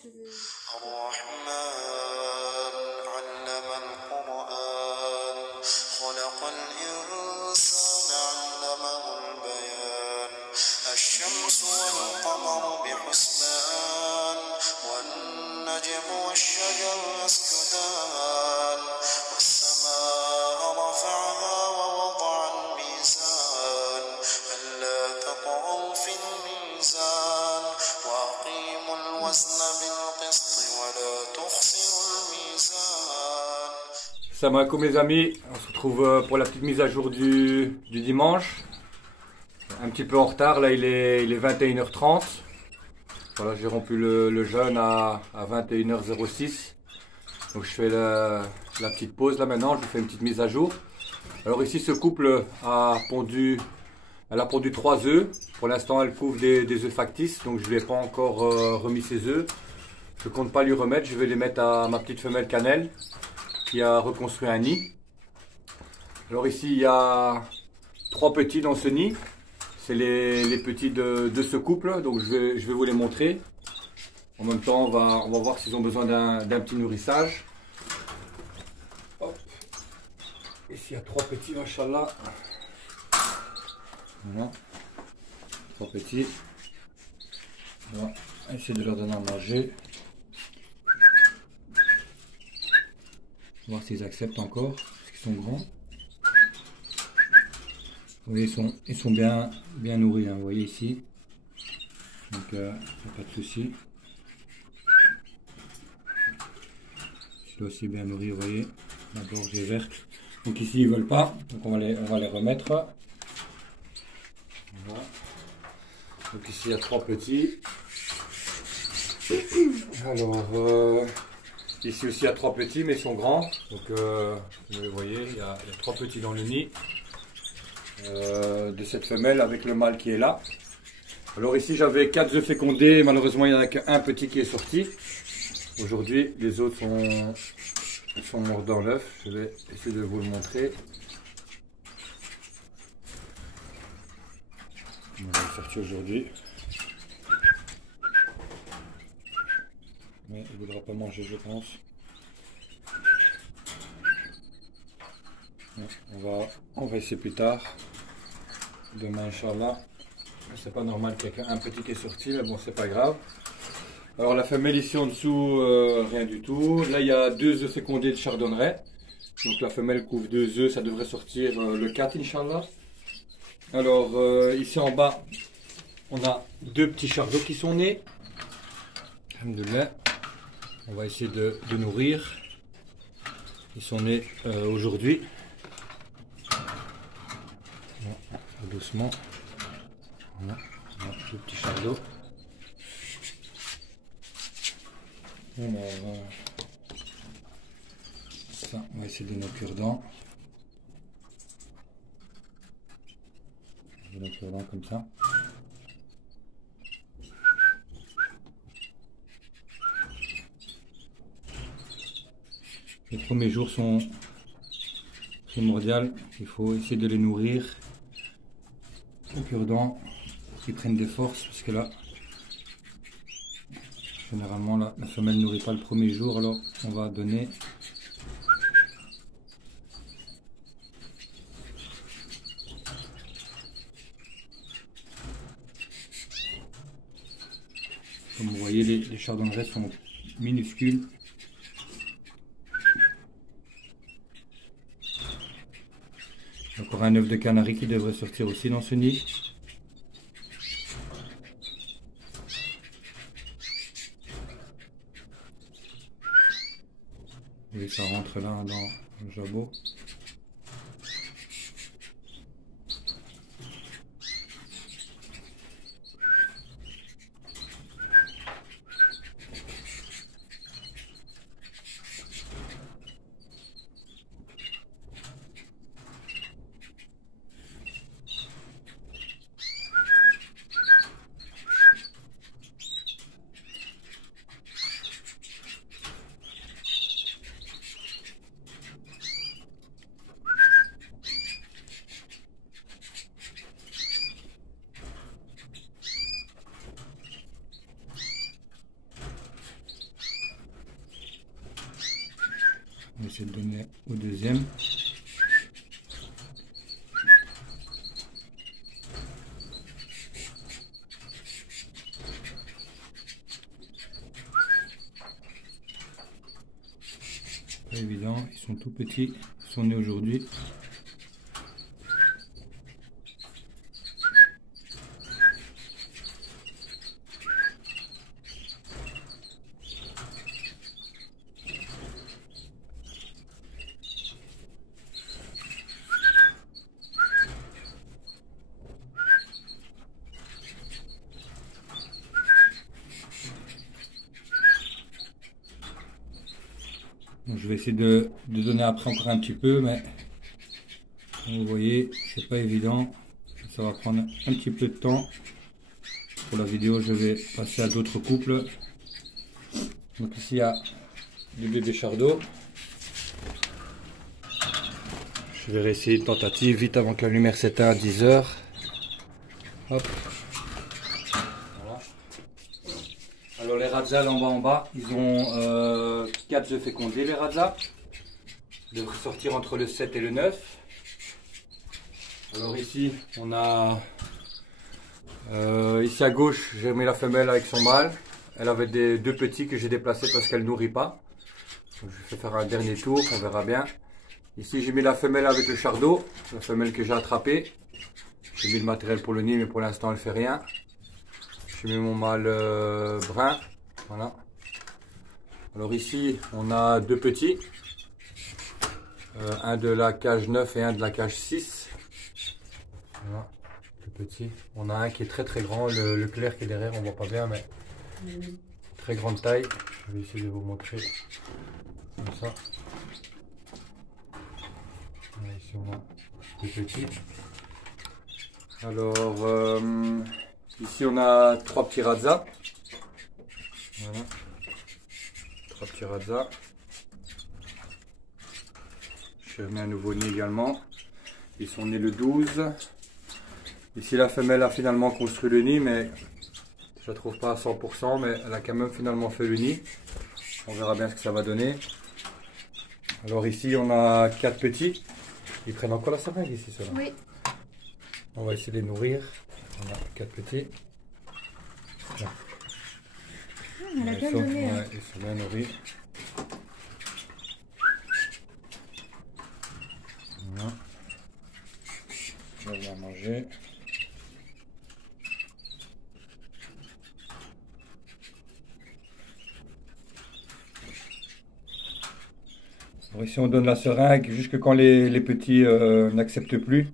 الرحمن علم القرآن خلق الإنسان علمه البيان الشمس والقمر بحسبان والنجم والشجر يسجدان والسماء رفعها ووضع الميزان ألا تطغوا في الميزان وأقيموا الوزن بالقسط ولا تخسروا الميزان. Salam alaikum les amis, on se retrouve pour la petite mise à jour du dimanche. Un petit peu en retard, là il est 21h30. Voilà, j'ai rompu le jeûne à 21h06. Donc je fais la petite pause là maintenant, je vous fais une petite mise à jour. Alors ici ce couple a pondu 3 œufs. Pour l'instant elle couvre des œufs factices, donc je ne lui ai pas encore remis ses œufs. Je ne compte pas lui remettre, je vais les mettre à ma petite femelle cannelle qui a reconstruit un nid. Alors ici il y a 3 petits dans ce nid. C'est les petits de ce couple, donc je vais vous les montrer. En même temps on va voir s'ils ont besoin d'un petit nourrissage. Hop. Ici il y a 3 petits, machallah. Voilà. 3 petits. On va essayer de leur donner à manger. Voir s'ils acceptent encore, parce qu'ils sont grands. Vous voyez, ils sont bien nourris, hein, vous voyez ici. Donc, il n'y a pas de souci. Je aussi bien nourri, vous voyez. La gorge est verte. Donc ici, ils ne veulent pas. Donc, on va les remettre. Voilà. Donc ici, il y a 3 petits. Alors, ici aussi, il y a 3 petits, mais ils sont grands. Donc, vous le voyez, il y a 3 petits dans le nid. De cette femelle avec le mâle qui est là. Alors ici j'avais 4 œufs fécondés, malheureusement il n'y en a qu'un petit qui est sorti. Aujourd'hui les autres sont morts dans l'œuf, je vais essayer de vous le montrer. On va le sortir aujourd'hui. Mais il ne voudra pas manger je pense. On va essayer plus tard. Demain, Inch'Allah. C'est pas normal qu'il y ait un petit qui est sorti, mais bon, c'est pas grave. Alors, la femelle ici en dessous, rien du tout. Là, il y a 2 œufs fécondés de chardonneret. Donc, la femelle couvre 2 œufs, ça devrait sortir le 4, Inch'Allah. Alors, ici en bas, on a 2 petits chardons qui sont nés. Alhamdoulilah. On va essayer de nourrir. Ils sont nés aujourd'hui. Doucement. Voilà, le petit chardot. Alors, ça, on va essayer de nos cure-dents. Nos cure-dents comme ça. Les premiers jours sont primordiaux. Il faut essayer de les nourrir au cure-dent, qui prennent des forces, parce que là, généralement, la femelle ne nourrit pas le premier jour, alors on va donner comme vous voyez, les chardonnerets sont minuscules. Encore un œuf de canari qui devrait sortir aussi dans ce nid. Et ça rentre là dans le jabot. je vais donner au deuxième. Pas évident, ils sont tout petits, ils sont nés aujourd'hui. Donc, je vais essayer de donner après encore un petit peu, mais comme vous voyez, c'est pas évident. Ça va prendre un petit peu de temps. Pour la vidéo, je vais passer à d'autres couples. Donc ici, il y a du bébé Chardot. Je vais réessayer une tentative vite avant que la lumière s'éteigne à 10 h. Hop. Voilà. Alors les radzas là en bas, ils ont 4 œufs fécondés les radzas. Ils devraient sortir entre le 7 et le 9. Alors ici, on a ici à gauche, j'ai mis la femelle avec son mâle. Elle avait deux petits que j'ai déplacés parce qu'elle ne nourrit pas. Donc, je vais faire un dernier tour, on verra bien. Ici, j'ai mis la femelle avec le chardot, la femelle que j'ai attrapée. J'ai mis le matériel pour le nid, mais pour l'instant, elle ne fait rien. J'ai mis mon mâle brun. Voilà. Alors ici, on a deux petits. Un de la cage 9 et un de la cage 6. Voilà, le petit. On a un qui est très très grand, le clair qui est derrière, on voit pas bien, mais très grande taille. Je vais essayer de vous montrer comme ça. Voilà, ici on a deux petits. Alors ici on a trois petits radzas. Voilà, trois petits radzas. Je remets un nouveau nid également. Ils sont nés le 12. Ici la femelle a finalement construit le nid, mais je la trouve pas à 100%, mais elle a quand même finalement fait le nid. On verra bien ce que ça va donner. Alors ici on a 4 petits. Ils prennent encore la seringue ici, ceux-là. Oui. On va essayer de les nourrir. On a 4 petits. Là. Elle a bien donné. Ouais, ils sont bien nourris. Voilà. On va bien manger. Alors ici on donne la seringue jusque quand les petits n'acceptent plus.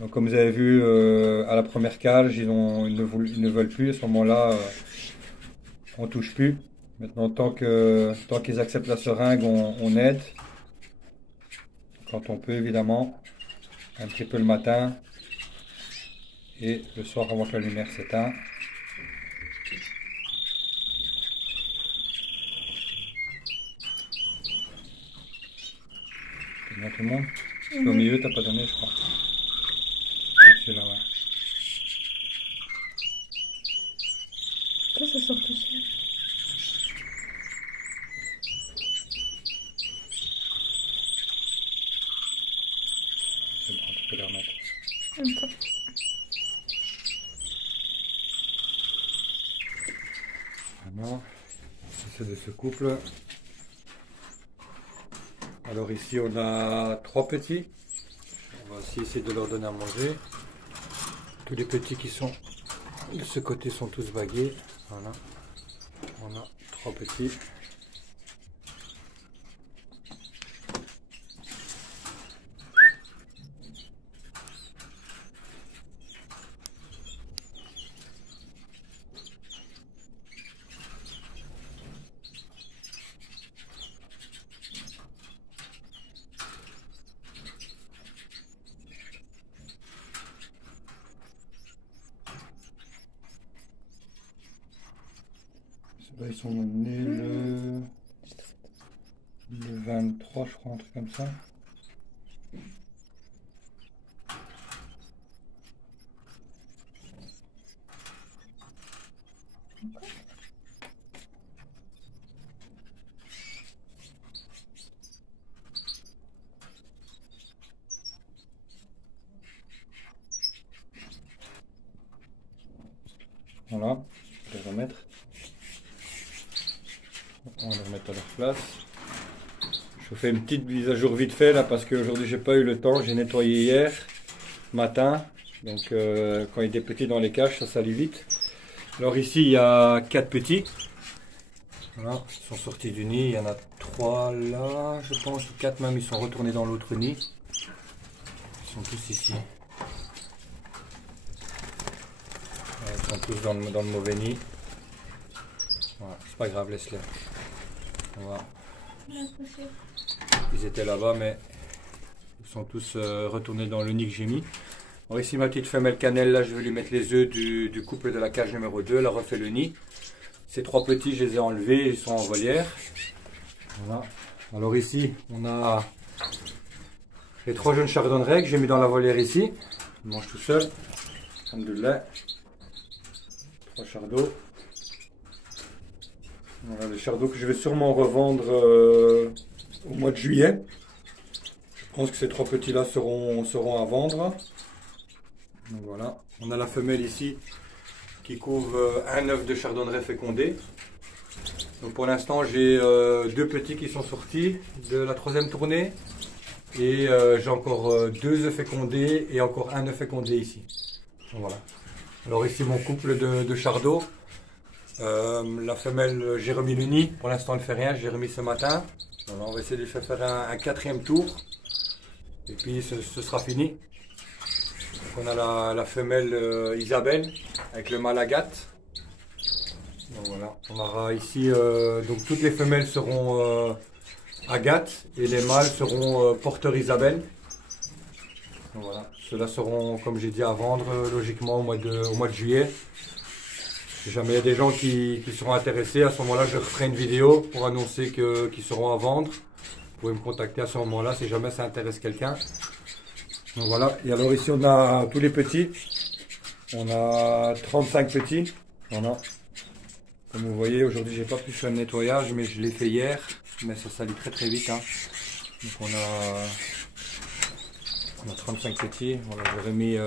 Donc comme vous avez vu à la première cage, ils ne veulent plus. À ce moment-là, on touche plus. Maintenant tant qu'ils acceptent la seringue, on aide. Quand on peut évidemment, un petit peu le matin et le soir avant que la lumière s'éteigne. C'est bien tout le monde. Au milieu, t'as pas donné, je crois. Ah, celui-là, ouais. Ça sort tout seul. C'est bon, tu peux les remettre. Attends. Maintenant, c'est de ce couple. Alors ici on a 3 petits. On va aussi essayer de leur donner à manger. Tous les petits qui sont de ce côté sont tous bagués. Voilà. On a 3 petits. Ceux-là ils sont nés le 23 je crois, un truc comme ça. Voilà, je vais les remettre. On va les remettre à leur place. Je vous fais une petite mise à jour vite fait là parce qu'aujourd'hui j'ai pas eu le temps. J'ai nettoyé hier matin. Donc quand il y a des petits dans les cages, ça salit vite. Alors ici il y a 4 petits. Voilà, ils sont sortis du nid. Il y en a 3 là, je pense, ou 4 même. Ils sont retournés dans l'autre nid. Ils sont tous ici. Voilà, ils sont tous dans le mauvais nid. Voilà, c'est pas grave, laisse-les. Voilà. Ils étaient là-bas, mais ils sont tous retournés dans le nid que j'ai mis. Alors ici ma petite femelle cannelle, là je vais lui mettre les œufs du couple de la cage numéro 2, elle a refait le nid. Ces 3 petits je les ai enlevés, ils sont en volière. Voilà. Alors ici on a les 3 jeunes chardonnerets que j'ai mis dans la volière ici. Ils mangent tout seuls. Alhamdoulilah. 3 chardots. Voilà les chardots que je vais sûrement revendre au mois de juillet. Je pense que ces 3 petits là seront à vendre. Donc voilà, on a la femelle ici qui couvre un œuf de chardonneret fécondé. Donc pour l'instant j'ai 2 petits qui sont sortis de la 3e tournée et j'ai encore 2 œufs fécondés et encore un œuf fécondé ici. Donc voilà. Alors ici mon couple de chardots. La femelle, j'ai remis le nid. Pour l'instant elle ne fait rien, je l'ai remis ce matin. Voilà, on va essayer de lui faire un 4e tour et puis ce sera fini. Donc on a la femelle Isabelle avec le mâle Agathe. Donc voilà, on aura ici donc toutes les femelles seront Agathe et les mâles seront porteurs Isabelle. Donc voilà, ceux-là seront, comme j'ai dit, à vendre logiquement au mois de juillet. Si jamais il y a des gens qui seront intéressés, à ce moment-là je referai une vidéo pour annoncer qu'ils seront à vendre. Vous pouvez me contacter à ce moment-là si jamais ça intéresse quelqu'un. Donc voilà, et alors ici on a tous les petits. On a 35 petits. Voilà. Comme vous voyez, aujourd'hui j'ai pas pu faire le nettoyage, mais je l'ai fait hier. Mais ça salit très vite. Hein. Donc on a 35 petits. Voilà, j'ai remis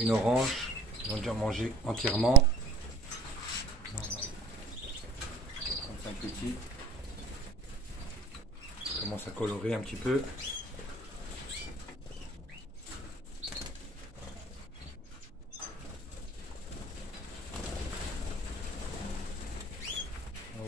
une orange. Ils ont déjà mangé entièrement. Voilà. 35 petits. Ça commence à colorer un petit peu.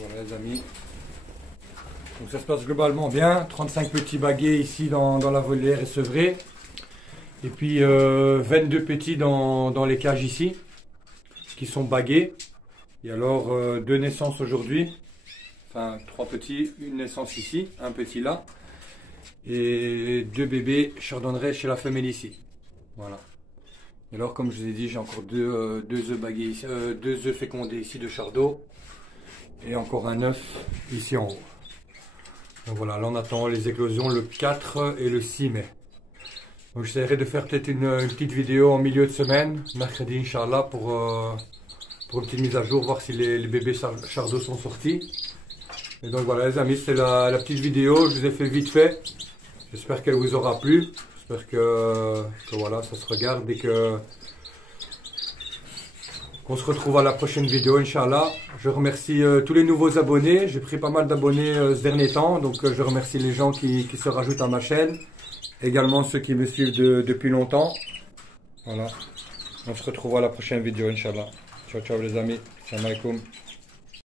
Voilà les amis, donc ça se passe globalement bien, 35 petits baguets ici dans la volière et sevrés, et puis 22 petits dans les cages ici, qui sont bagués, et alors 2 naissances aujourd'hui, enfin 3 petits, une naissance ici, un petit là, et 2 bébés chardonnerets chez la femelle ici, voilà. Et alors comme je vous ai dit, j'ai encore 2 œufs bagués ici, 2 œufs fécondés ici de chardot. Et encore un œuf ici en haut. Donc voilà, là on attend les éclosions le 4 et le 6 mai. Donc j'essaierai de faire peut-être une petite vidéo en milieu de semaine, mercredi Inch'Allah, pour une petite mise à jour, voir si les bébés chardots sont sortis. Et donc voilà les amis, c'est la petite vidéo, je vous ai fait vite fait. J'espère qu'elle vous aura plu. J'espère que voilà, ça se regarde et qu'on se retrouve à la prochaine vidéo, Inch'Allah. Je remercie tous les nouveaux abonnés. J'ai pris pas mal d'abonnés ce dernier temps. Donc je remercie les gens qui se rajoutent à ma chaîne. Également ceux qui me suivent depuis longtemps. Voilà. On se retrouve à la prochaine vidéo, Inch'Allah. Ciao, ciao les amis. Salam alaikum.